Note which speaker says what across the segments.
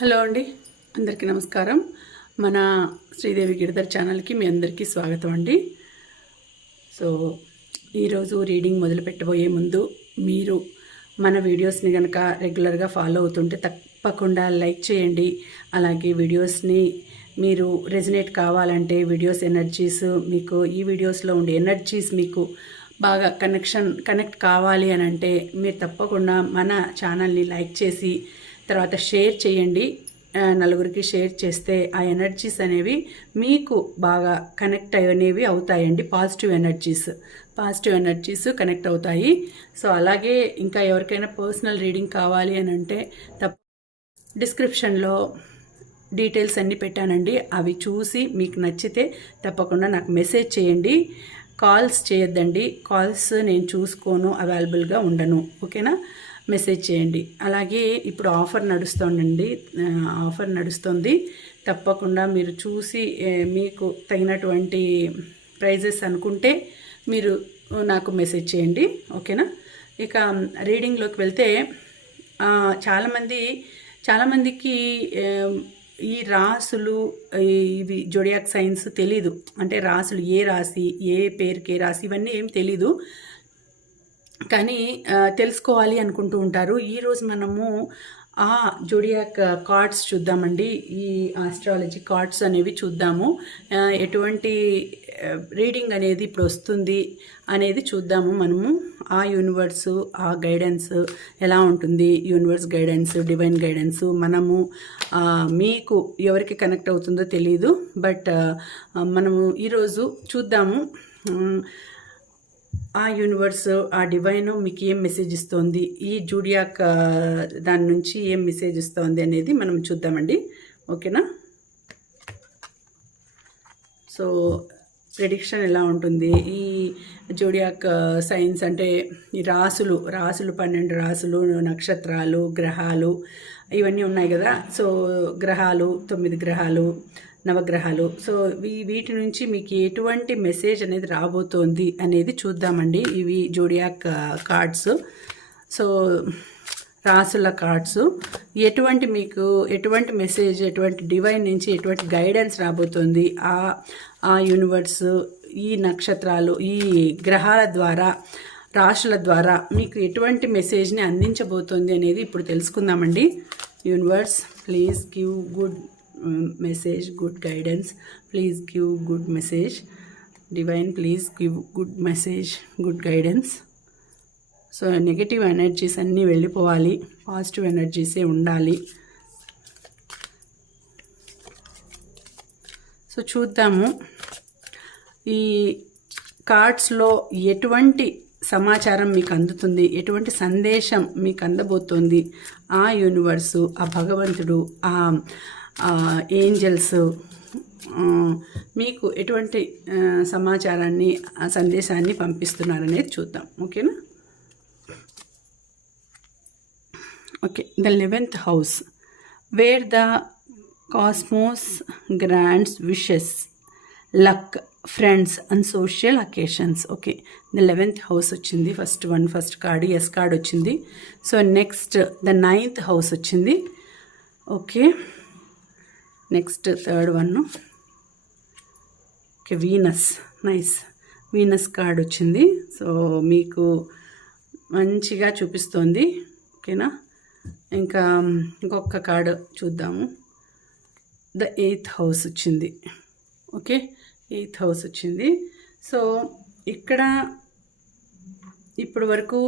Speaker 1: Hello అండి. అందరికీ నమస్కారం. మన శ్రీదేవి గిరిధర్ ఛానల్కి మీ అందరికీ స్వాగతం అండి. సో ఈరోజు రీడింగ్ మొదలు పెట్టబోయే ముందు మీరు మన వీడియోస్ని కనుక రెగ్యులర్గా ఫాలో అవుతుంటే తప్పకుండా లైక్ చేయండి. అలాగే వీడియోస్ని మీరు రెజినేట్ కావాలంటే వీడియోస్ ఎనర్జీస్ మీకు ఈ వీడియోస్లో ఉండే ఎనర్జీస్ మీకు బాగా కనెక్షన్ కనెక్ట్ కావాలి అని అంటే మీరు తప్పకుండా మన ఛానల్ని లైక్ చేసి తర్వాత షేర్ చేయండి. నలుగురికి షేర్ చేస్తే ఆ ఎనర్జీస్ అనేవి మీకు బాగా కనెక్ట్ అనేవి అవుతాయండి. Positive energies positive energies connect అవుతాయి. సో అలాగే ఇంకా ఎవరికైనా పర్సనల్ రీడింగ్ కావాలి అని అంటే తప్ప డిస్క్రిప్షన్లో డీటెయిల్స్ అన్నీ పెట్టానండి. అవి చూసి మీకు నచ్చితే తప్పకుండా నాకు మెసేజ్ చేయండి. కాల్స్ చేయొద్దండి. కాల్స్ నేను చూసుకోను అవైలబుల్గా ఉండను. ఓకేనా మెసేజ్ చేయండి. అలాగే ఇప్పుడు ఆఫర్ నడుస్తోందండి. ఆఫర్ నడుస్తుంది. తప్పకుండా మీరు చూసి మీకు తగినటువంటి ప్రైజెస్ అనుకుంటే మీరు నాకు మెసేజ్ చేయండి. ఓకేనా? ఇక రీడింగ్లోకి వెళ్తే చాలామంది చాలామందికి ఈ రాసులు ఇవి జొడియాక్ సైన్స్ తెలీదు. అంటే రాసులు ఏ రాశి ఏ పేరుకి ఏ రాశి ఇవన్నీ ఏం తెలీదు. కానీ తెలుసుకోవాలి అనుకుంటూ ఉంటారు. ఈరోజు మనము ఆ జుడియాక్ కార్డ్స్ చూద్దామండి. ఈ ఆస్ట్రాలజీ కార్డ్స్ అనేవి చూద్దాము. ఎటువంటి రీడింగ్ అనేది ఇప్పుడు వస్తుంది అనేది చూద్దాము మనము. ఆ యూనివర్స్ ఆ గైడెన్స్ ఎలా ఉంటుంది? యూనివర్స్ గైడెన్స్ డివైన్ గైడెన్స్ మనము మీకు ఎవరికి కనెక్ట్ అవుతుందో తెలియదు బట్ మనము ఈరోజు చూద్దాము. ఆ యూనివర్స్ ఆ డివైన్ మీకు ఏం మెసేజ్ ఇస్తోంది? ఈ జూడియాక్ దాని నుంచి ఏం మెసేజ్ ఇస్తోంది అనేది మనం చూద్దామండి. ఓకేనా? సో ప్రిడిక్షన్ ఎలా ఉంటుంది? ఈ జోడియాక్ సైన్స్ అంటే ఈ రాసులు రాసులు పన్నెండు రాసులు నక్షత్రాలు గ్రహాలు ఇవన్నీ ఉన్నాయి కదా. సో గ్రహాలు తొమ్మిది గ్రహాలు నవగ్రహాలు. సో వీ- వీటి నుంచి మీకు ఎటువంటి మెసేజ్ అనేది రాబోతోంది అనేది చూద్దామండి. ఇవి జోడియాక్ కార్డ్స్. సో రాసుల కార్డ్స్. ఎటువంటి మీకు ఎటువంటి మెసేజ్ ఎటువంటి డివైన్ నుంచి ఎటువంటి గైడెన్స్ రాబోతుంది? ఆ ఆ యూనివర్స్ ఈ నక్షత్రాలు ఈ గ్రహాల ద్వారా రాశుల ద్వారా మీకు ఎటువంటి మెసేజ్ని అందించబోతోంది అనేది ఇప్పుడు తెలుసుకుందామండి. Universe please give good message good guidance please give good message divine please give good message good guidance so negative energies అన్నీ వెళ్ళిపోవాలి. పాజిటివ్ ఎనర్జీసే ఉండాలి. సో చూద్దాము. ఈ కార్డ్స్లో ఎటువంటి సమాచారం మీకు అందుతుంది? ఎటువంటి సందేశం మీకు అందబోతోంది? ఆ యూనివర్సు ఆ భగవంతుడు ఆ ఏంజల్స్ మీకు ఎటువంటి సమాచారాన్ని ఆ సందేశాన్ని పంపిస్తున్నారనేది చూద్దాం. ఓకేనా? Okay. The eleventh house. Where the cosmos grants wishes luck friends and social occasions. Okay. The eleventh house వచ్చింది. First one first card ace card వచ్చింది. So next the ninth house వచ్చింది. Okay. Next third one okay Venus nice Venus card వచ్చింది. So మీకు మంచిగా చూపిస్తోంది. ఓకేనా ఇంకా ఇంకొక కార్డు చూద్దాము. ద ఎయిత్ హౌస్ వచ్చింది. ఓకే ఎయిత్ హౌస్ వచ్చింది. సో ఇక్కడ ఇప్పటి వరకు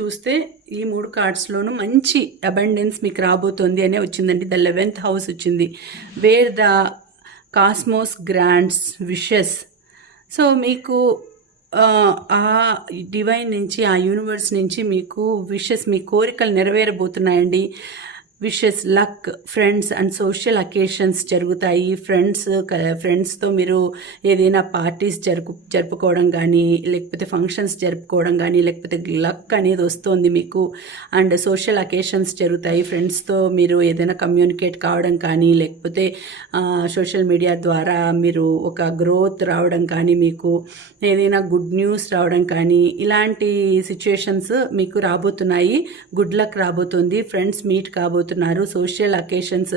Speaker 1: చూస్తే ఈ మూడు కార్డ్స్లోనూ మంచి అబండెన్స్ మీకు రాబోతోంది అనే వచ్చిందండి. ద లెవెన్త్ హౌస్ వచ్చింది. Where the cosmos grants wishes so మీకు ఆ, ఆ డివైన్ నుంచి ఆ యూనివర్స్ నుంచి మీకు విషెస్ మీ కోరికలు నెరవేరబోతున్నాయండి. Wishes luck friends and social occasions జరుగుతాయి. ఫ్రెండ్స్ ఫ్రెండ్స్తో మీరు ఏదైనా పార్టీస్ జరుపు జరుపుకోవడం కానీ లేకపోతే ఫంక్షన్స్ జరుపుకోవడం కానీ లేకపోతే లక్ అనేది వస్తుంది మీకు. అండ్ సోషల్ అకేషన్స్ జరుగుతాయి. ఫ్రెండ్స్తో మీరు ఏదైనా కమ్యూనికేట్ కావడం కానీ లేకపోతే సోషల్ మీడియా ద్వారా మీరు ఒక గ్రోత్ రావడం కానీ మీకు ఏదైనా గుడ్ న్యూస్ రావడం కానీ ఇలాంటి సిచ్యుయేషన్స్ మీకు రాబోతున్నాయి. గుడ్ లక్ రాబోతుంది. ఫ్రెండ్స్ మీట్ కాబోతుంది రాబోతున్నారు సోషల్ అకేషన్స్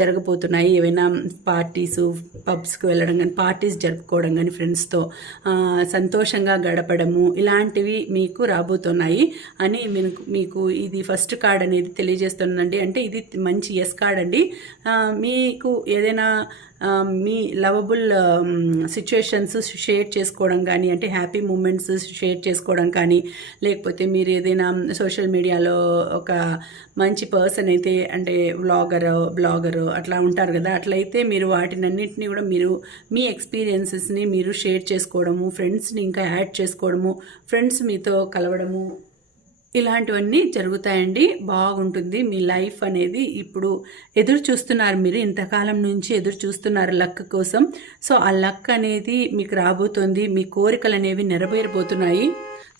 Speaker 1: జరగబోతున్నాయి. ఏవైనా పార్టీస్ పబ్స్కి వెళ్ళడం కానీ పార్టీస్ జరుపుకోవడం కానీ ఫ్రెండ్స్తో సంతోషంగా గడపడము ఇలాంటివి మీకు రాబోతున్నాయి అని మీకు మీకు ఇది ఫస్ట్ కార్డ్ అనేది తెలియజేస్తుందండి. అంటే ఇది మంచి ఎస్ కార్డ్ అండి. మీకు ఏదైనా మీ లవబుల్ సిచ్యుయేషన్స్ షేర్ చేసుకోవడం కానీ అంటే హ్యాపీ మూమెంట్స్ షేర్ చేసుకోవడం కానీ లేకపోతే మీరు ఏదైనా సోషల్ మీడియాలో ఒక మంచి పర్సన్ అయితే అంటే వ్లాగర్ బ్లాగర్ అట్లా ఉంటారు కదా అట్లయితే మీరు వాటినన్నింటినీ కూడా మీరు మీ ఎక్స్పీరియన్సెస్ని మీరు షేర్ చేసుకోవడము ఫ్రెండ్స్ని ఇంకా యాడ్ చేసుకోవడము ఫ్రెండ్స్ మీతో కలవడము ఇలాంటివన్నీ జరుగుతాయండి. బాగుంటుంది. మీ లైఫ్ అనేది ఇప్పుడు ఎదురు చూస్తున్నారు మీరు. ఇంతకాలం నుంచి ఎదురు చూస్తున్నారు లక్ కోసం. సో ఆ లక్ అనేది మీకు రాబోతుంది. మీ కోరికలు అనేవి నెరవేరబోతున్నాయి.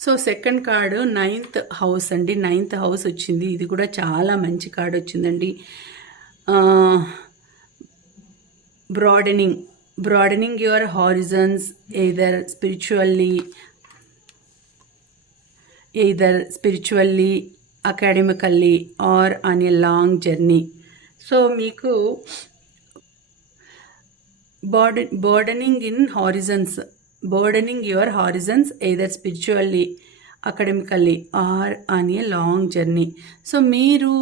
Speaker 1: So second card ninth house అండి. నైన్త్ హౌస్ వచ్చింది. ఇది కూడా చాలా మంచి కార్డు వచ్చిందండి. Broadening. Broadening your horizons either spiritually either spiritually academically or on a long journey. So మీకు broad broadening in horizons broadening your horizons either spiritually academically or on a long journey. So మీరు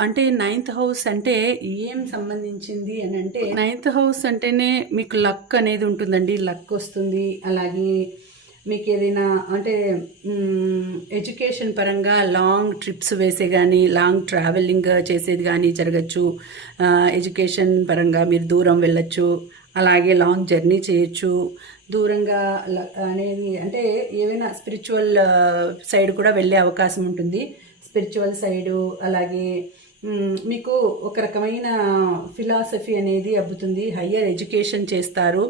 Speaker 1: అంటే ninth house అంటే ఏం సంబంధించింది అని అంటే ninth house అంటేనే మీకు లక్ అనేది ఉంటుందండి. లక్ వస్తుంది అలాగే మీకు ఏదైనా అంటే ఎడ్యుకేషన్ పరంగా లాంగ్ ట్రిప్స్ వేసే కానీ లాంగ్ ట్రావెలింగ్ చేసేది కానీ జరగచ్చు. ఎడ్యుకేషన్ పరంగా మీరు దూరం వెళ్ళచ్చు. అలాగే లాంగ్ జర్నీ చేయొచ్చు. దూరంగా అనేది అంటే ఏవైనా స్పిరిచువల్ సైడ్ కూడా వెళ్ళే అవకాశం ఉంటుంది. స్పిరిచువల్ సైడు అలాగే మీకు ఒక రకమైన ఫిలాసఫీ అనేది అబ్బుతుంది. హయ్యర్ ఎడ్యుకేషన్ చేస్తారు.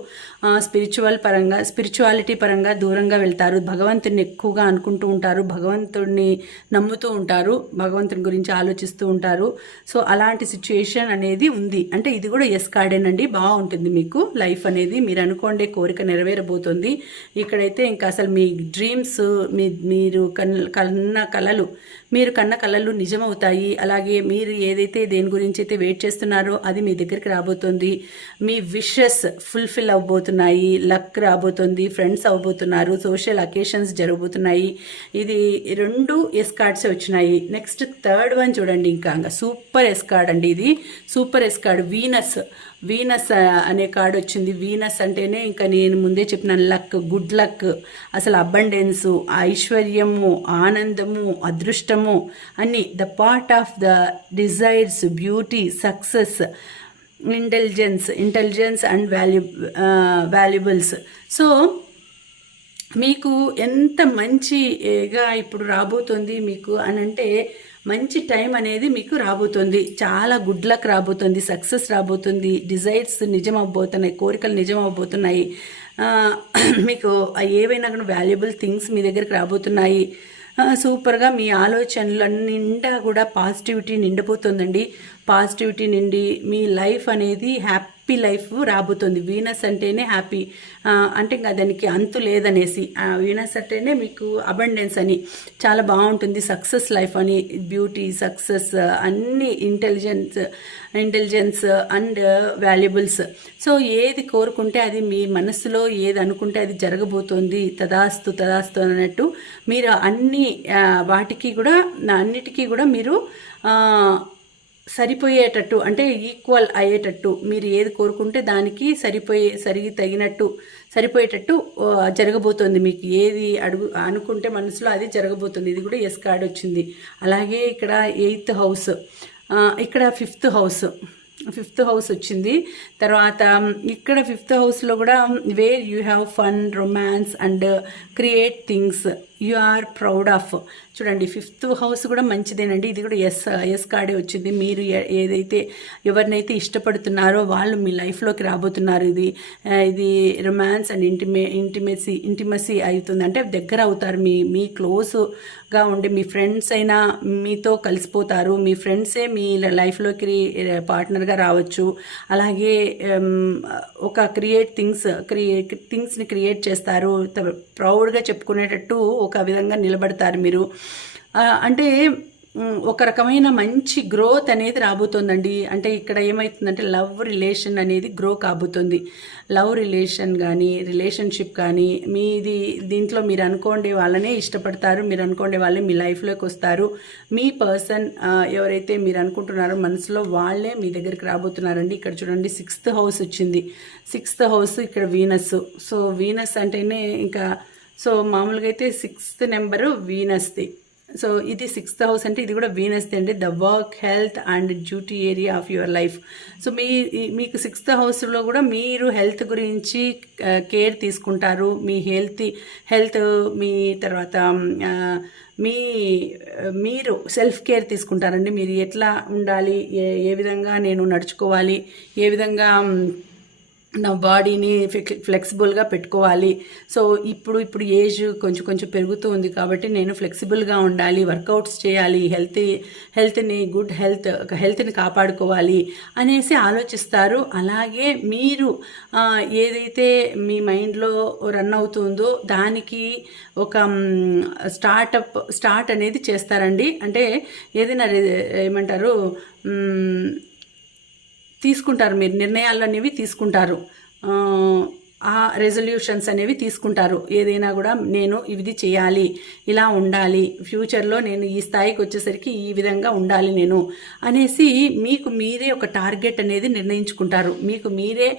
Speaker 1: స్పిరిచువల్ పరంగా స్పిరిచువాలిటీ పరంగా దూరంగా వెళ్తారు. భగవంతుడిని ఎక్కువగా అనుకుంటూ ఉంటారు. భగవంతుడిని నమ్ముతూ ఉంటారు. భగవంతుని గురించి ఆలోచిస్తూ ఉంటారు. సో అలాంటి సిచ్యుయేషన్ అనేది ఉంది. అంటే ఇది కూడా ఎస్ కార్డేనండి బాగుంటుంది మీకు. లైఫ్ అనేది మీరు అనుకోండి కోరిక నెరవేరబోతుంది. ఇక్కడైతే ఇంకా అసలు మీ డ్రీమ్స్ మీ మీరు కన్ కన్న కళలు మీరు కన్న కళలు నిజమవుతాయి. అలాగే మీ మీరు ఏదైతే దేని గురించి అయితే వెయిట్ చేస్తున్నారో అది మీ దగ్గరికి రాబోతుంది. మీ విషెస్ ఫుల్ఫిల్ అవబోతున్నాయి లక్ రాబోతుంది. ఫ్రెండ్స్ అవబోతున్నారు సోషల్ అకేషన్స్ జరగబోతున్నాయి. ఇది రెండు ఎస్ కార్డ్స్ వచ్చినాయి. నెక్స్ట్ థర్డ్ వన్ చూడండి ఇంకా. ఇంకా సూపర్ ఎస్ కార్డ్ అండి ఇది. Super ace card Venus Venus అనే కార్డ్ వచ్చింది. వీనస్ అంటేనే ఇంకా నేను ముందే చెప్పిన లక్ గుడ్ లక్ అసలు అబండెన్స్ ఐశ్వర్యము ఆనందము అదృష్టము అన్ని. The part of the desires beauty success intelligence intelligence and value valuables so మీకు ఎంత మంచిగా ఇప్పుడు రాబోతుంది మీకు అని అంటే మంచి టైం అనేది మీకు రాబోతుంది. చాలా గుడ్ లక్ రాబోతుంది సక్సెస్ రాబోతుంది డిజైర్స్ నిజం అవబోతున్నాయి కోరికలు నిజం అవబోతున్నాయి మీకు ఏవైనా కానీ వాల్యుబుల్ థింగ్స్ మీ దగ్గరికి రాబోతున్నాయి. సూపర్గా మీ ఆలోచనలు నిండా కూడా పాజిటివిటీ నిండిపోతుందండి. పాజిటివిటీ నిండి మీ లైఫ్ అనేది హ్యాపీ లైఫ్ రాబోతుంది. వీనస్ అంటేనే హ్యాపీ. అంటే ఇంకా దానికి అంతు లేదనేసి. ఆ వీనస్ అంటేనే మీకు అబండెన్స్ అని. చాలా బాగుంటుంది. సక్సెస్ లైఫ్ అని. బ్యూటీ సక్సెస్ అన్ని intelligence intelligence and valuables. So ఏది కోరుకుంటే అది మీ మనసులో ఏది అనుకుంటే అది జరగబోతోంది. తదాస్తు తదాస్తు అన్నట్టు మీరు అన్ని వాటికి కూడా అన్నిటికీ కూడా మీరు సరిపోయేటట్టు అంటే ఈక్వల్ అయ్యేటట్టు మీరు ఏది కోరుకుంటే దానికి సరిపోయే సరిగి తగినట్టు సరిపోయేటట్టు జరగబోతోంది మీకు. ఏది అడుగు అనుకుంటే మనసులో అది జరగబోతుంది. ఇది కూడా ఎస్ కార్డ్ వచ్చింది. అలాగే ఇక్కడ ఎయిత్ హౌస్ ఇక్కడ ఫిఫ్త్ హౌస్ ఫిఫ్త్ హౌస్ వచ్చింది. తర్వాత ఇక్కడ ఫిఫ్త్ హౌస్లో కూడా where you have fun romance and create things you are proud of. చూడండి ఫిఫ్త్ హౌస్ కూడా మంచిదేనండి. ఇది కూడా ఎస్ ఎస్ కార్డే వచ్చింది. మీరు ఏదైతే ఎవరినైతే ఇష్టపడుతున్నారో వాళ్ళు మీ లైఫ్లోకి రాబోతున్నారు. ఇది ఇది రొమాన్స్ అండ్ ఇంటిమే ఇంటిమేసీ ఇంటిమసీ అవుతుంది. అంటే దగ్గర అవుతారు. మీ మీ క్లోజ్గా ఉండే మీ ఫ్రెండ్స్ అయినా మీతో కలిసిపోతారు. మీ ఫ్రెండ్సే మీ లైఫ్లోకి పార్ట్నర్గా రావచ్చు. అలాగే ఒక క్రియేట్ థింగ్స్ క్రియే థింగ్స్ని క్రియేట్ చేస్తారు. ప్రౌడ్గా చెప్పుకునేటట్టు ఒక ఒక విధంగా నిలబడతారు మీరు. అంటే ఒక రకమైన మంచి గ్రోత్ అనేది రాబోతోందండి. అంటే ఇక్కడ ఏమవుతుందంటే లవ్ రిలేషన్ అనేది గ్రో కాబోతుంది. లవ్ రిలేషన్ కానీ రిలేషన్షిప్ కానీ మీది దీంట్లో మీరు అనుకోండి వాళ్ళనే ఇష్టపడతారు. మీరు అనుకోండి వాళ్ళే మీ లైఫ్లోకి వస్తారు. మీ పర్సన్ ఎవరైతే మీరు అనుకుంటున్నారో మనసులో వాళ్ళే మీ దగ్గరికి రాబోతున్నారండి. ఇక్కడ చూడండి సిక్స్త్ హౌస్ వచ్చింది. సిక్స్త్ హౌస్ ఇక్కడ వీనస్ సో వీనస్ అంటేనే ఇంకా సో మామూలుగా అయితే సిక్స్త్ నెంబరు వీనస్ది. సో ఇది సిక్స్త్ హౌస్ అంటే ఇది కూడా వీనస్ది అండి. The work health and duty area of your life. So మీ మీకు సిక్స్త్ హౌస్లో కూడా మీరు హెల్త్ గురించి కేర్ తీసుకుంటారు. మీ హెల్త్ హెల్త్ మీ తర్వాత మీ మీరు సెల్ఫ్ కేర్ తీసుకుంటారండి. మీరు ఎట్లా ఉండాలి? ఏ ఏ విధంగా నేను నడుచుకోవాలి? ఏ విధంగా నా బాడీని ఫ్లెక్సిబుల్గా పెట్టుకోవాలి. సో ఇప్పుడు ఇప్పుడు ఏజ్ కొంచెం కొంచెం పెరుగుతూ ఉంది కాబట్టి నేను ఫ్లెక్సిబుల్గా ఉండాలి వర్కౌట్స్ చేయాలి హెల్త్ హెల్త్ని గుడ్ హెల్త్ హెల్త్ని కాపాడుకోవాలి అనేసి ఆలోచిస్తారు. అలాగే మీరు ఏదైతే మీ మైండ్లో రన్ అవుతుందో దానికి ఒక స్టార్టప్ స్టార్ట్ అనేది చేస్తారండి. అంటే ఏదైనా ఏమంటారు తీసుకుంటారు మీరు నిర్ణయాలు అనేవి తీసుకుంటారు ఆ, రెజల్యూషన్స్ అనేవి తీసుకుంటారు. ఏదైనా కూడా నేను ఇది చేయాలి ఇలా ఉండాలి ఫ్యూచర్లో నేను ఈ స్థాయికి వచ్చేసరికి ఈ విధంగా ఉండాలి నేను అనేసి మీకు మీరే ఒక టార్గెట్ అనేది నిర్ణయించుకుంటారు. మీకు మీరే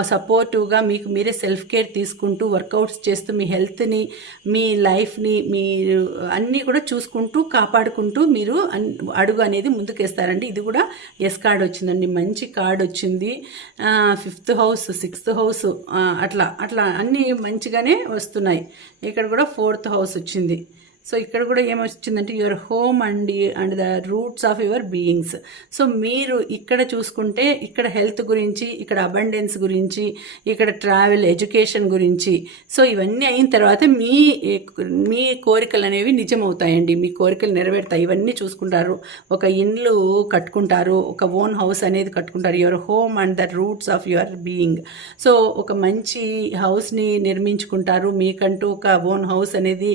Speaker 1: సపోర్టివ్గా మీకు మీరే సెల్ఫ్ కేర్ తీసుకుంటూ వర్కౌట్స్ చేస్తూ మీ హెల్త్ని మీ లైఫ్ని మీరు అన్నీ కూడా చూసుకుంటూ కాపాడుకుంటూ మీరు అన్- అడుగు అనేది ముందుకేస్తారండి. ఇది కూడా ఎస్ కార్డ్ వచ్చిందండి. మంచి కార్డ్ వచ్చింది. ఫిఫ్త్ హౌస్ సిక్స్త్ హౌస్ అట్లా అట్లా అన్నీ మంచిగానే వస్తున్నాయి. ఇక్కడ కూడా ఫోర్త్ హౌస్ వచ్చింది. సో ఇక్కడ కూడా ఏమొచ్చిందంటే your home and and the roots of your beings so మీరు ఇక్కడ చూసుకుంటే ఇక్కడ హెల్త్ గురించి ఇక్కడ అబండెన్స్ గురించి ఇక్కడ ట్రావెల్ ఎడ్యుకేషన్ గురించి. సో ఇవన్నీ అయిన తర్వాత మీ మీ కోరికలు అనేవి నిజమవుతాయండి. మీ కోరికలు నెరవేరుతాయి. ఇవన్నీ చూసుకుంటారు. ఒక ఇండ్లు కట్టుకుంటారు. ఒక ఓన్ హౌస్ అనేది కట్టుకుంటారు. Your home and the roots of your being so ఒక మంచి హౌస్ని నిర్మించుకుంటారు. మీకంటూ ఒక ఓన్ హౌస్ అనేది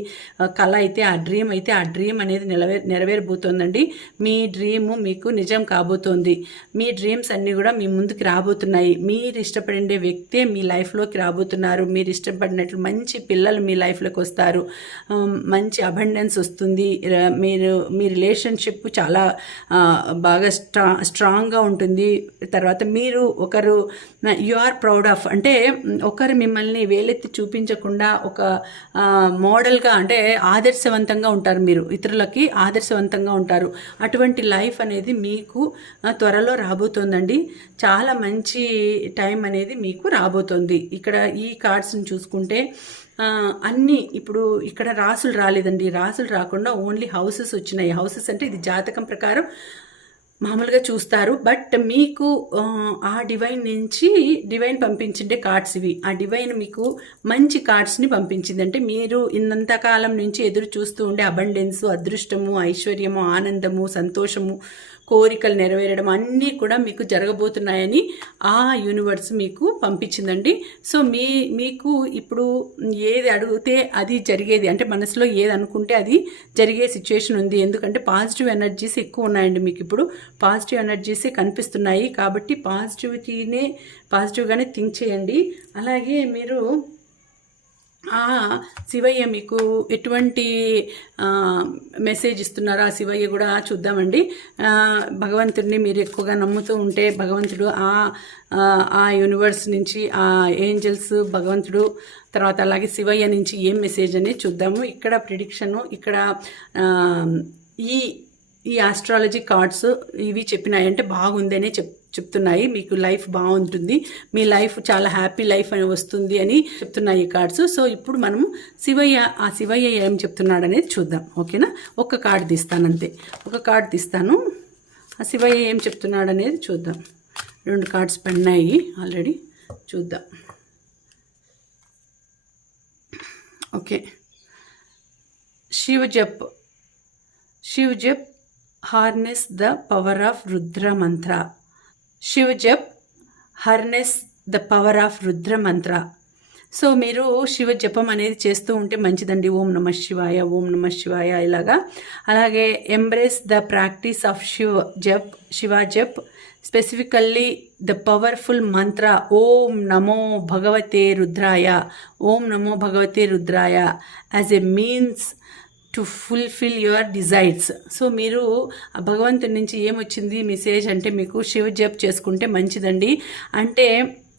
Speaker 1: కళ అయితే అయితే ఆ డ్రీమ్ అయితే ఆ డ్రీమ్ అనేది నెరవేర్ నెరవేరబోతోందండి. మీ డ్రీము మీకు నిజం కాబోతోంది. మీ డ్రీమ్స్ అన్నీ కూడా మీ ముందుకు రాబోతున్నాయి. మీరు ఇష్టపడే వ్యక్తే మీ లైఫ్లోకి రాబోతున్నారు. మీరు ఇష్టపడినట్లు మంచి పిల్లలు మీ లైఫ్లోకి వస్తారు. మంచి అబండెన్స్ వస్తుంది. మీరు మీ రిలేషన్షిప్ చాలా బాగా స్ట్రా స్ట్రాంగ్గా ఉంటుంది. తర్వాత మీరు ఒకరు యు ఆర్ ప్రౌడ్ ఆఫ్ అంటే ఒకరు మిమ్మల్ని వేలెత్తి చూపించకుండా ఒక మోడల్గా అంటే ఆదర్శ ఆదర్శవంతంగా ఉంటారు మీరు. ఇతరులకి ఆదర్శవంతంగా ఉంటారు. అటువంటి లైఫ్ అనేది మీకు త్వరలో రాబోతోందండి. చాలా మంచి టైం అనేది మీకు రాబోతోంది. ఇక్కడ ఈ కార్డ్స్ని చూసుకుంటే అన్నీ ఇప్పుడు ఇక్కడ రాసులు రాలేదండి. రాసులు రాకుండా ఓన్లీ హౌసెస్ వచ్చినాయి. హౌసెస్ అంటే ఇది జాతకం ప్రకారం మామూలుగా చూస్తారు. బట్ మీకు ఆ, డివైన్ నుంచి డివైన్ పంపించిండే కార్డ్స్ ఇవి. ఆ డివైన్ మీకు మంచి కార్డ్స్ని పంపించింది. అంటే మీరు ఇంతకాలం నుంచి ఎదురు చూస్తూ ఉండే అబండెన్స్ అదృష్టము ఐశ్వర్యము ఆనందము సంతోషము కోరికలు నెరవేరడం అన్నీ కూడా మీకు జరగబోతున్నాయని ఆ యూనివర్స్ మీకు పంపించిందండి. సో మీ మీకు ఇప్పుడు ఏది అడిగితే అది జరిగేది అంటే మనసులో ఏది అనుకుంటే అది జరిగే సిచ్యువేషన్ ఉంది. ఎందుకంటే పాజిటివ్ ఎనర్జీస్ ఎక్కువ ఉన్నాయండి మీకు ఇప్పుడు. పాజిటివ్ ఎనర్జీసే కనిపిస్తున్నాయి కాబట్టి పాజిటివిటీనే పాజిటివ్గానే థింక్ చేయండి. అలాగే మీరు ఆ శివయ్య మీకు ఎటువంటి మెసేజ్ ఇస్తున్నారో? ఆ శివయ్య కూడా చూద్దామండి. భగవంతుడిని మీరు ఎక్కువగా నమ్ముతూ ఉంటే భగవంతుడు ఆ ఆ, యూనివర్స్ నుంచి ఆ ఏంజల్స్ భగవంతుడు తర్వాత అలాగే శివయ్య నుంచి ఏం మెసేజ్ అనేది చూద్దాము. ఇక్కడ ప్రిడిక్షను ఇక్కడ ఈ ఈ ఆస్ట్రాలజీ కార్డ్స్ ఇవి చెప్పినాయంటే బాగుందనే చెప్ చెప్తున్నాయి. మీకు లైఫ్ బాగుంటుంది. మీ లైఫ్ చాలా హ్యాపీ లైఫ్ అని వస్తుంది అని చెప్తున్నాయి ఈ కార్డ్స్. సో ఇప్పుడు మనము శివయ్య ఆ శివయ్య ఏం చెప్తున్నాడు అనేది చూద్దాం. ఓకేనా? ఒక కార్డ్ తీస్తాను అంతే ఒక కార్డ్ తీస్తాను. ఆ శివయ్య ఏం చెప్తున్నాడు అనేది చూద్దాం. రెండు కార్డ్స్ పడినాయి ఆల్రెడీ. చూద్దాం. Okay. Shiv Jap. Shiv Jap harness the power of Rudra mantra. Shiv Jap harness the power of Rudra mantra so మీరు శివ జపం అనేది చేస్తూ ఉంటే మంచిదండి. ఓం నమ శివాయ ఓం నమ శివాయ ఇలాగా. అలాగే embrace the practice of Shiva jap Shiva jap specifically the powerful mantra Om namo bhagavate Rudraya ఓం నమో భగవతే రుద్రాయ as a means to fulfil your desires so మీరు ఆ భగవంతుడి నుంచి ఏమొచ్చింది మెసేజ్ అంటే మీకు శివ జప్ చేసుకుంటే మంచిదండి. అంటే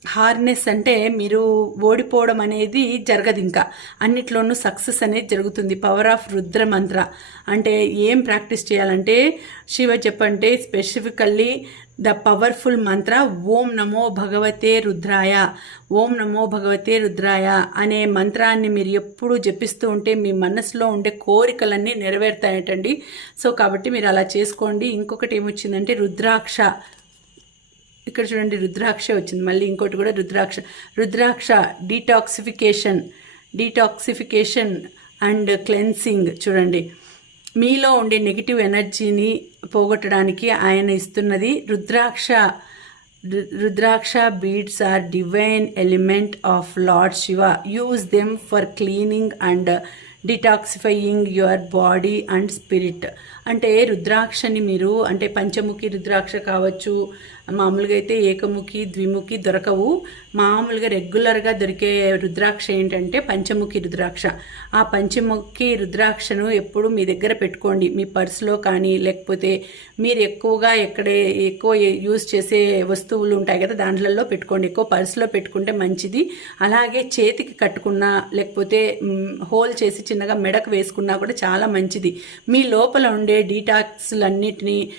Speaker 1: హార్నెస్ అంటే మీరు ఓడిపోవడం అనేది జరగదు ఇంకా. అన్నిట్లోనూ సక్సెస్ అనేది జరుగుతుంది. పవర్ ఆఫ్ రుద్ర మంత్ర. అంటే ఏం ప్రాక్టీస్ చేయాలంటే శివ చెప్పంటే specifically the powerful mantra Om నమో భగవతే రుద్రాయ ఓం నమో భగవతే రుద్రాయ అనే మంత్రాన్ని మీరు ఎప్పుడూ జపిస్తూ ఉంటే మీ మనసులో ఉండే కోరికలన్నీ నెరవేరుతాయటండి. సో కాబట్టి మీరు అలా చేసుకోండి. ఇంకొకటి ఏమొచ్చిందంటే రుద్రాక్ష. ఇక్కడ చూడండి రుద్రాక్ష వచ్చింది. మళ్ళీ ఇంకోటి కూడా rudraksha. Rudraksha detoxification detoxification and cleansing చూడండి. మీలో ఉండే నెగిటివ్ ఎనర్జీని పోగొట్టడానికి ఆయన ఇస్తున్నది rudraksha. Rudraksha beads are divine element of lord Shiva use them for cleaning and detoxifying your body and spirit అంటే రుద్రాక్షని మీరు అంటే పంచముఖి రుద్రాక్ష కావచ్చు మామూలుగా అయితే ఏకముఖి ద్విముఖి దొరకవు. మామూలుగా రెగ్యులర్గా దొరికే రుద్రాక్ష ఏంటంటే పంచముఖి రుద్రాక్ష. ఆ పంచముఖి రుద్రాక్షను ఎప్పుడు మీ దగ్గర పెట్టుకోండి. మీ పర్సులో కానీ లేకపోతే మీరు ఎక్కువగా ఎక్కడే ఎక్కువ యూజ్ చేసే వస్తువులు ఉంటాయి కదా దాంట్లలో పెట్టుకోండి. ఎక్కువ పర్సులో పెట్టుకుంటే మంచిది. అలాగే చేతికి కట్టుకున్నా లేకపోతే హోల్ చేసి చిన్నగా మెడకు వేసుకున్నా కూడా చాలా మంచిది. మీ లోపల ఉండే డీటాక్స్లన్నిటినీ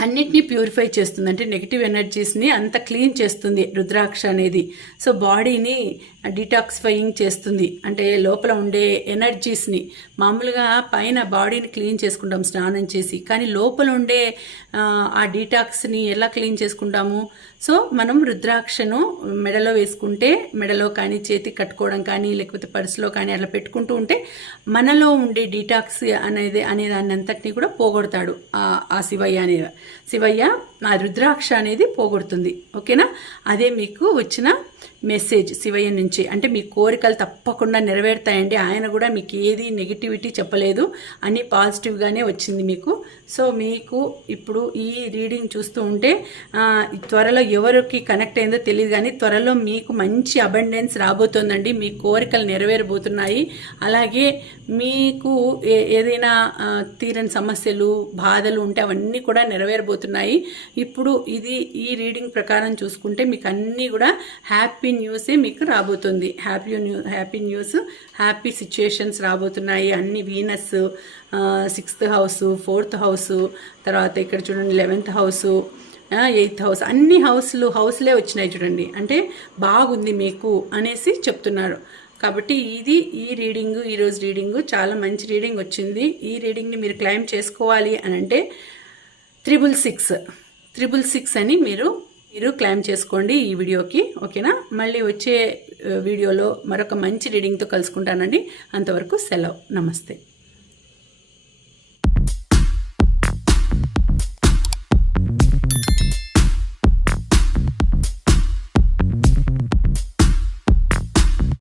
Speaker 1: అన్నిటినీ ప్యూరిఫై చేస్తుంది. అంటే నెగిటివ్ ఎనర్జీస్ని అంత క్లీన్ చేస్తుంది రుద్రాక్ష అనేది. సో బాడీని డిటాక్సిఫైయింగ్ చేస్తుంది. అంటే లోపల ఉండే ఎనర్జీస్ని మామూలుగా పైన బాడీని క్లీన్ చేసుకుంటాం స్నానం చేసి. కానీ లోపల ఉండే ఆ డీటాక్స్ని ఎలా క్లీన్ చేసుకుంటాము? సో మనం రుద్రాక్షను మెడలో వేసుకుంటే మెడలో కానీ చేతి కట్టుకోవడం కానీ లేకపోతే పర్సులో కానీ అట్లా పెట్టుకుంటూ ఉంటే మనలో ఉండే డీటాక్స్ అనేది అనే దాన్ని కూడా పోగొడతాడు ఆ శివయ్య అనే శివయ్య ఆ రుద్రాక్ష అనేది పోగొడుతుంది. ఓకేనా? అదే మీకు వచ్చిన మెసేజ్ శివయ్య నుంచి. అంటే మీ కోరికలు తప్పకుండా నెరవేరుతాయండి. ఆయన కూడా మీకు ఏది నెగిటివిటీ చెప్పలేదు అని పాజిటివ్గానే వచ్చింది మీకు. సో మీకు ఇప్పుడు ఈ రీడింగ్ చూస్తూ ఉంటే త్వరలో ఎవరికి కనెక్ట్ అయిందో తెలియదు కానీ త్వరలో మీకు మంచి అబండెన్స్ రాబోతోందండి. మీ కోరికలు నెరవేరబోతున్నాయి. అలాగే మీకు ఏదైనా తీరని సమస్యలు బాధలు ఉంటే అవన్నీ కూడా నెరవేరబోతున్నాయి. ఇప్పుడు ఇది ఈ రీడింగ్ ప్రకారం చూసుకుంటే మీకు అన్నీ కూడా హ్యాపీ న్యూసే మీకు రాబోతుంది. Happy new happy news happy situations రాబోతున్నాయి. అన్ని Venus sixth house fourth house తర్వాత ఇక్కడ చూడండి లెవెన్త్ హౌస్ ఎయిత్ హౌస్ అన్ని హౌస్లు హౌస్లే వచ్చినాయి చూడండి. అంటే బాగుంది మీకు అనేసి చెప్తున్నారు. కాబట్టి ఇది ఈ రీడింగు ఈరోజు రీడింగు చాలా మంచి రీడింగ్ వచ్చింది. ఈ రీడింగ్ని మీరు క్లైమ్ చేసుకోవాలి అని అంటే త్రిబుల్ సిక్స్ త్రిబుల్ సిక్స్ అని మీరు మీరు క్లైమ్ చేసుకోండి ఈ వీడియోకి ఓకేనా? మళ్ళీ వచ్చే వీడియోలో మరొక మంచి రీడింగ్తో కలుసుకుంటానండి. అంతవరకు సెలవు. నమస్తే.